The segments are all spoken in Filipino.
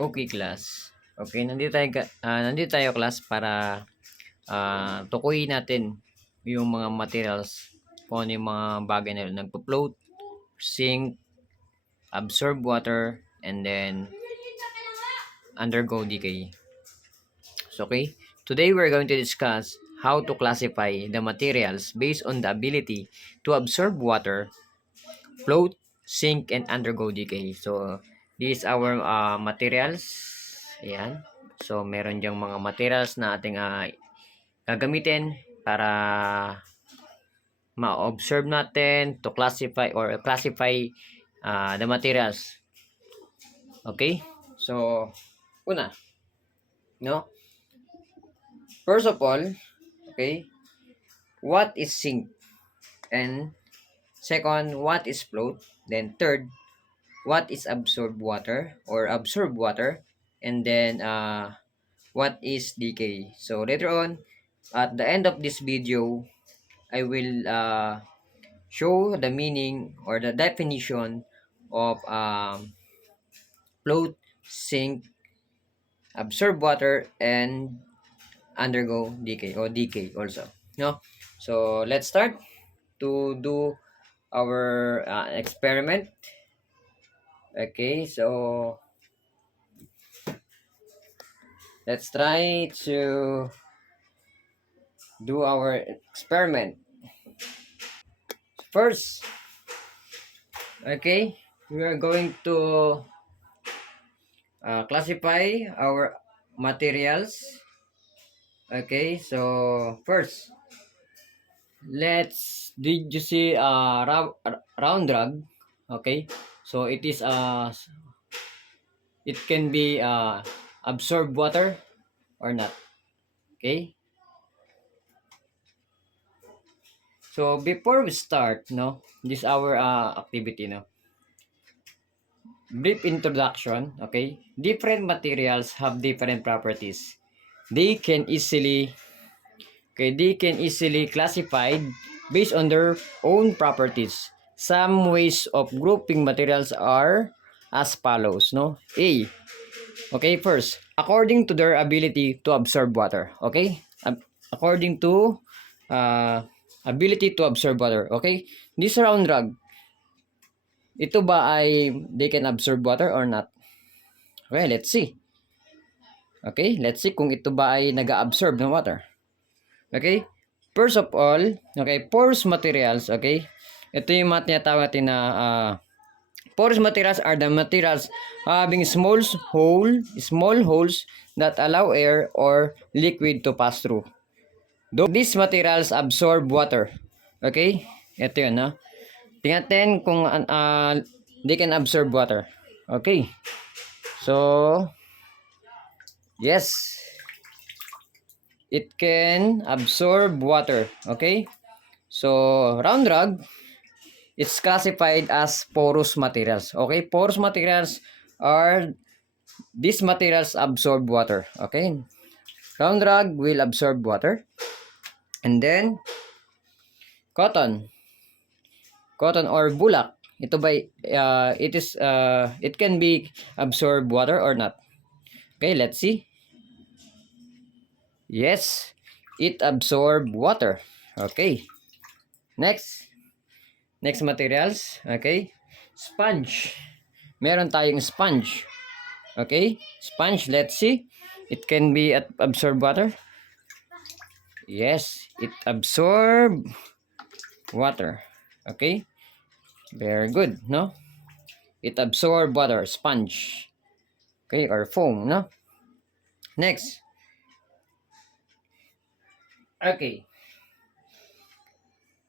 Okay, class. Okay, nandito tayo class para tukuyin natin yung mga materials, kung ano yung mga bagay na nagpo-float, sink, absorb water, and then undergo decay. So, okay, today we're going to discuss how to classify the materials based on the ability to absorb water, float, sink, and undergo decay. So, these are our materials. Ayan. So, meron diyang mga materials na ating gagamitin para ma-observe natin, to classify the materials. Okay? So, una, no? First of all, okay, what is sink? And second, what is float? Then third, what is absorbed water or absorbed water? And then what is decay? So later on, at the end of this video, I will show the meaning or the definition of float, sink, absorb water, and undergo decay or decay also. No, so let's start to do our experiment. Okay, so let's try to do our experiment. First, okay, we are going to classify our materials. Okay, so first, did you see round rug? Okay, so it can be absorb water or not. Okay, so before we start, no, this our activity, no, brief introduction. Okay, different materials have different properties. They can easily they can easily classified based on their own properties. Some ways of grouping materials are as follows, no? A. Okay, first, according to their ability to absorb water. Okay? According to ability to absorb water. Okay? This round rug, ito ba ay they can absorb water or not? Okay, let's see. Okay, let's see kung ito ba ay nag-absorb ng water. Okay? First of all, okay, porous materials, okay? Ito yung mga tinatawag natin na porous materials are the materials having small holes that allow air or liquid to pass through. These materials absorb water. Okay? Ito yun, no? Tingnan natin kung they can absorb water. Okay. So, yes. It can absorb water. Okay? So, round rug, it's classified as porous materials. Okay? Porous materials are these materials absorb water. Okay? Round rug will absorb water. And then, cotton. Cotton or bulak. Ito ba, it can be absorb water or not? Okay, let's see. Yes, it absorb water. Okay. Next materials. Okay. Sponge. Meron tayong sponge. Okay. Sponge, let's see. It can be absorb water. Yes, it absorb water. Okay. Very good, no? It absorb water. Sponge. Okay, or foam, no? Next. Okay.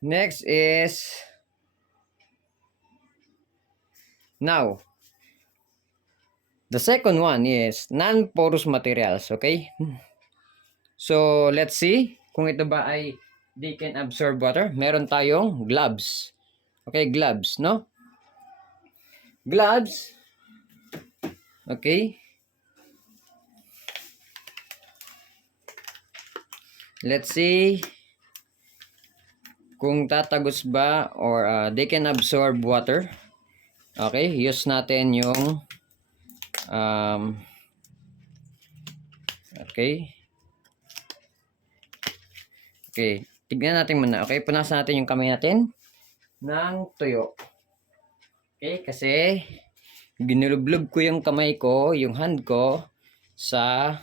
Next is now. The second one is non-porous materials, okay? So, let's see kung ito ba ay they can absorb water. Meron tayong gloves. Okay, gloves, no? Gloves. Okay. Let's see kung tatagos ba or they can absorb water. Okay, use natin yung Okay. Okay. Tignan natin muna. Okay. Punasan natin yung kamay natin ng tuyo. Okay. Kasi ginulublob ko yung kamay ko, yung hand ko sa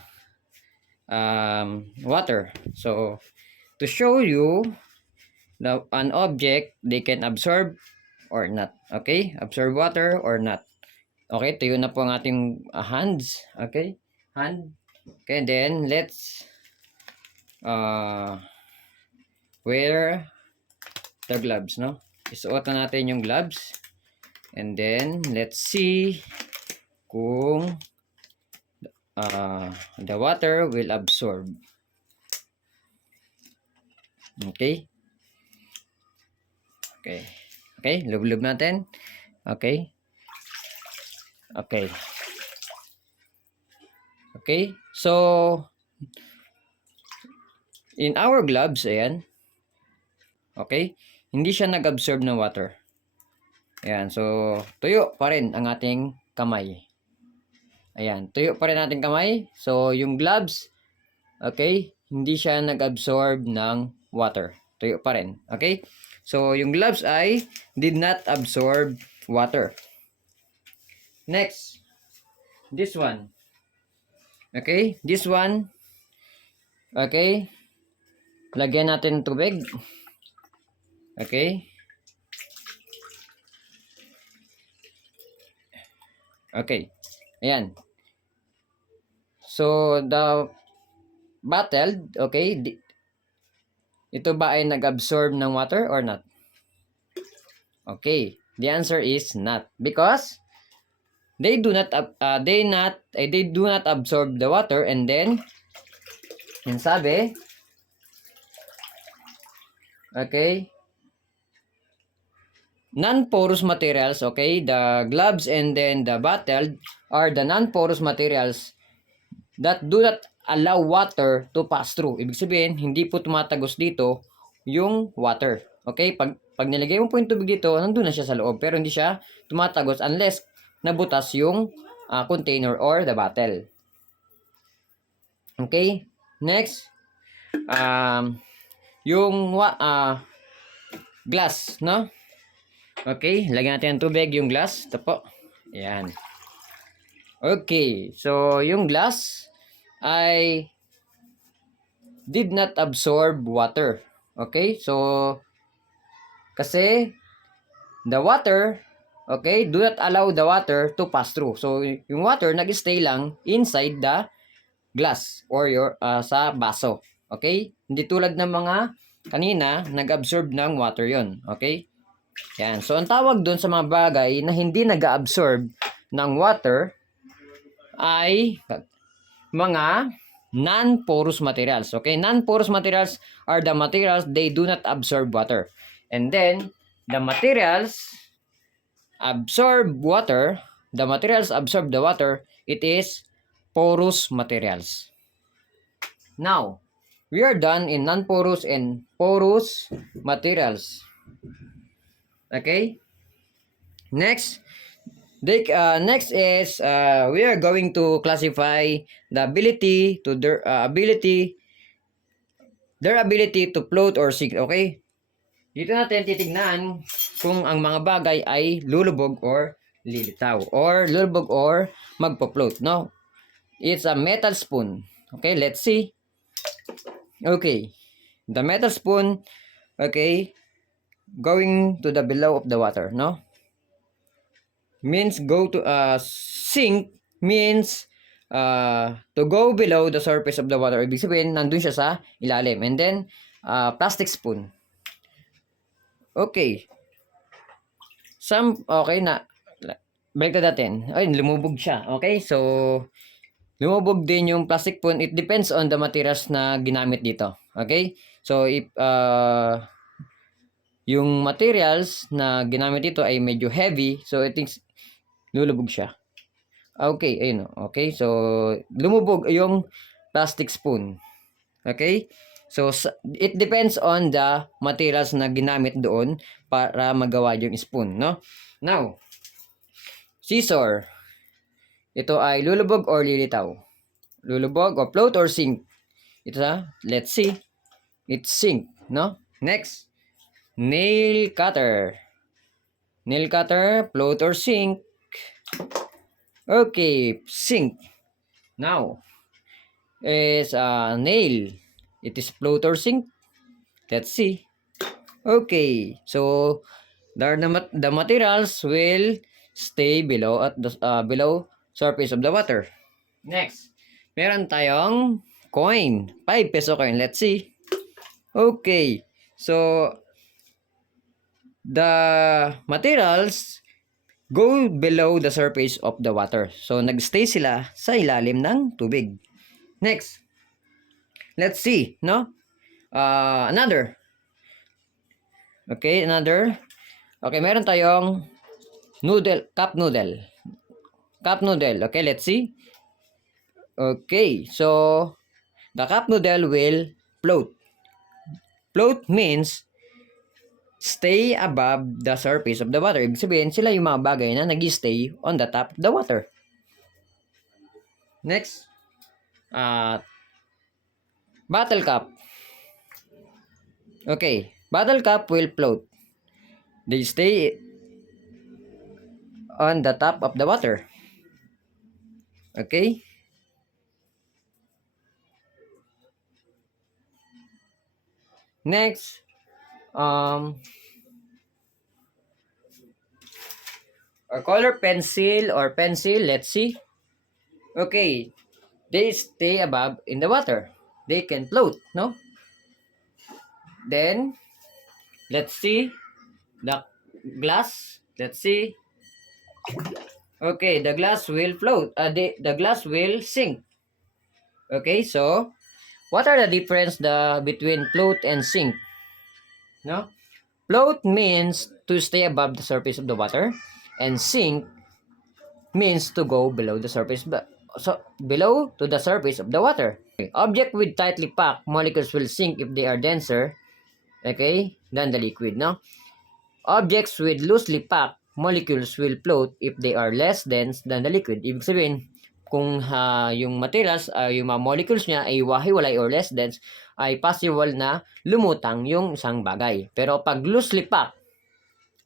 water. So, to show you an object, they can absorb or not. Okay? Absorb water or not. Okay, tuyo na po ang ating hands. Okay? Hand. Okay, then let's wear the gloves, no? Isuot na natin yung gloves. And then, let's see kung the water will absorb. Okay? Okay. Okay, lub-lub natin. Okay. Okay. Okay. So, in our gloves, ayan. Okay. Hindi siya nag-absorb ng water. Ayan. So, tuyo pa rin ang ating kamay. Ayan. Tuyo pa rin ating kamay. So, yung gloves, okay, hindi siya nag-absorb ng water. Tuyo pa rin. Okay. So, yung gloves ay did not absorb water. Next, this one. Okay, this one. Okay. Lagyan natin ng tubig. Okay. Okay. Ayan. So, the bottle, okay, ito ba ay nag-absorb ng water or not? Okay. The answer is not. Because they do not absorb the water, and then yung sabi, okay, non-porous materials, okay, the gloves and then the bottle are the non-porous materials that do not allow water to pass through. Ibig sabihin, hindi po tumatagos dito yung water. Okay, pag nilagay mo po yung tubig dito, nandun na siya sa loob, pero hindi siya tumatagos unless nabutas yung container or the bottle. Okay, next, yung glass, no? Okay, lagyan natin ng tubig yung glass. Ito po. Ayan. Okay, so yung glass ay did not absorb water. Okay, so kasi the water, okay, do not allow the water to pass through. So yung water nag-stay lang inside the glass or your sa baso. Okay? Hindi tulad ng mga kanina, nag-absorb ng water yon. Okay? Yan. So, ang tawag doon sa mga bagay na hindi nag-absorb ng water ay mga non-porous materials. Okay? Non-porous materials are the materials they do not absorb water. And then, the materials absorb water, the materials absorb the water, it is porous materials. Now, we are done in non-porous and porous materials. Okay? Next is we are going to classify the ability to their ability to float or sink. Okay? Dito natin titignan kung ang mga bagay ay lulubog or lilitaw or lulubog or magpo-float. No? It's a metal spoon. Okay, let's see. Okay. The metal spoon, okay, going to the below of the water, no? Means go to sink means to go below the surface of the water. Ibig sabihin, nandun siya sa ilalim. And then, plastic spoon. Okay. Okay na. Balik natin. Ay, lumubog siya. Okay, so lumubog din yung plastic spoon. It depends on the materials na ginamit dito. Okay? So, if yung materials na ginamit dito ay medyo heavy, so I think lulubog siya. Okay, ayun. Okay, so lumubog yung plastic spoon. Okay? So, it depends on the materials na ginamit doon para magawa yung spoon, no? Now, scissor. Ito ay lulubog or lilitaw? Lulubog or float or sink. Let's see. It's sink, no? Next, nail cutter. Nail cutter, float or sink. Okay, sink. Now, is a nail. It is float or sink. Let's see. Okay, so the materials will stay below at the below surface of the water. Next, meron tayong coin, 5 peso coin. Let's see. Okay, so the materials go below the surface of the water. So nagstay sila sa ilalim ng tubig. Next, let's see, no? Another. Okay, another. Okay, meron tayong cup noodle. Cup noodle. Okay, let's see. Okay, so the cup noodle will float. Float means stay above the surface of the water. Ibig sabihin, sila yung mga bagay na nag-stay on the top of the water. Next, bottle cup. Okay, bottle cup will float. They stay on the top of the water. Okay? Next, a color pencil or pencil, let's see. Okay, they stay above in the water. They can float, no? Then, let's see the glass. Let's see. Okay, the glass will float. The glass will sink. Okay, so what are the difference between float and sink? No? Float means to stay above the surface of the water, and sink means to go below the surface below to the surface of the water. Okay. Object with tightly packed molecules will sink if they are denser, okay, than the liquid, no? Objects with loosely packed molecules will float if they are less dense than the liquid. Ibig sabihin, kung yung materials, yung mga molecules niya ay wahiwalay or less dense, ay possible na lumutang yung isang bagay. Pero pag loosely packed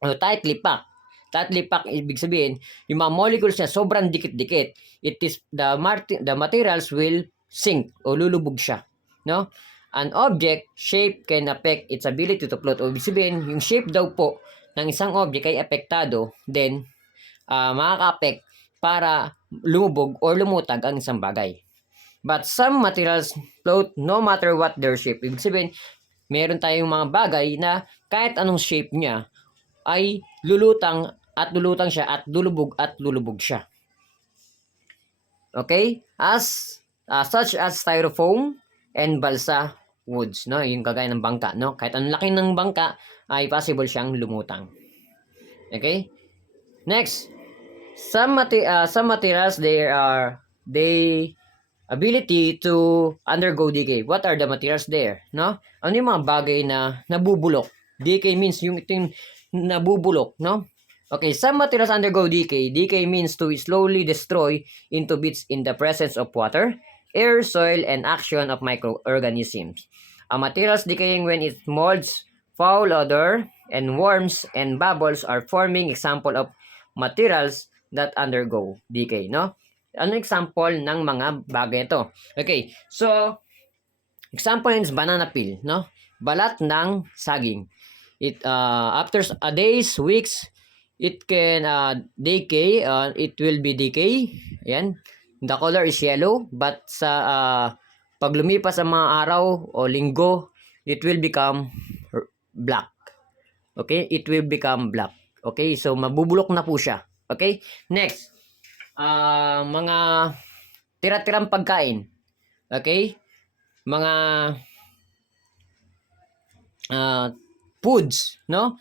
o tightly packed, ibig sabihin, yung mga molecules niya sobrang dikit-dikit, the materials will sink o lulubog siya, no? An object shape can affect its ability to float. O ibig sabihin, yung shape daw po ng isang object ay apektado, then makaka-affect para lumubog or lumutag ang isang bagay. But some materials float no matter what their shape. Ibig sabihin, meron tayong mga bagay na kahit anong shape niya ay lulutang siya at lulubog siya. Okay? Such as styrofoam and balsa woods, no? Yung kagaya ng bangka, no? Kahit ang laki ng bangka ay possible siyang lumutang. Okay? Next, some materials they ability to undergo decay. What are the materials there, no? Ano yung mga bagay na nabubulok? Decay means yung nabubulok, no? Okay, some materials undergo decay. Decay means to slowly destroy into bits in the presence of water, air, soil, and action of microorganisms. A materials decaying when it molds, foul odor, and worms and bubbles are forming example of materials that undergo decay, no? Ano example ng mga bagay ito? Okay, so example is banana peel, no? Balat ng saging. After days, weeks, it can decay. It will be decay. Ayan. The color is yellow, but sa pag lumipas ang mga araw o linggo, it will become black. Okay? It will become black. Okay? So mabubulok na po siya. Okay? Next, mga tira-tirang pagkain. Okay? Mga foods, no?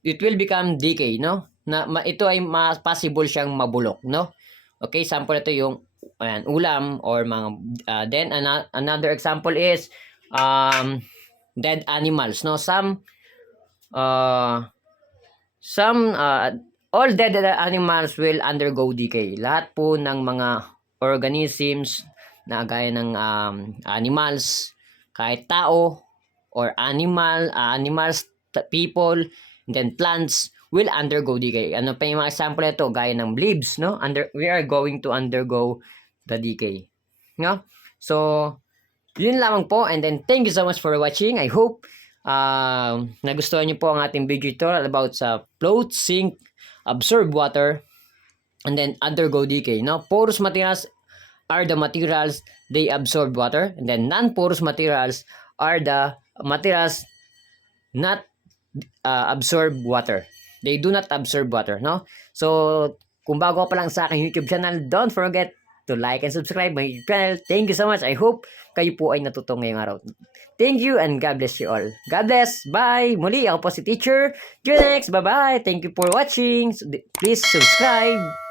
It will become decay, no? Ito ay possible siyang mabulok, no? Okay, sample ito yung ulam or mga then another example is dead animals, no? All dead animals will undergo decay. Lahat po ng mga organisms na gaya ng animals, kahit tao, or animals, people, and then plants will undergo decay. Ano pa yung mga example nito? Gaya ng leaves, no? We are going to undergo the decay. No? So, yun lamang po. And then, thank you so much for watching. I hope nagustuhan niyo po ang ating video tutorial about sa float, sink, absorb water, and then undergo decay. No? Porous materials are the materials they absorb water, and then non-porous materials are the materials not absorb water. They do not absorb water, no? So, kung bago ka pa lang sa aking YouTube channel, don't forget to like and subscribe my YouTube channel. Thank you so much. I hope kayo po ay natuto ngayong araw. Thank you and God bless you all. God bless. Bye. Muli, ako po si Teacher. See you next. Bye-bye. Thank you for watching. Please subscribe.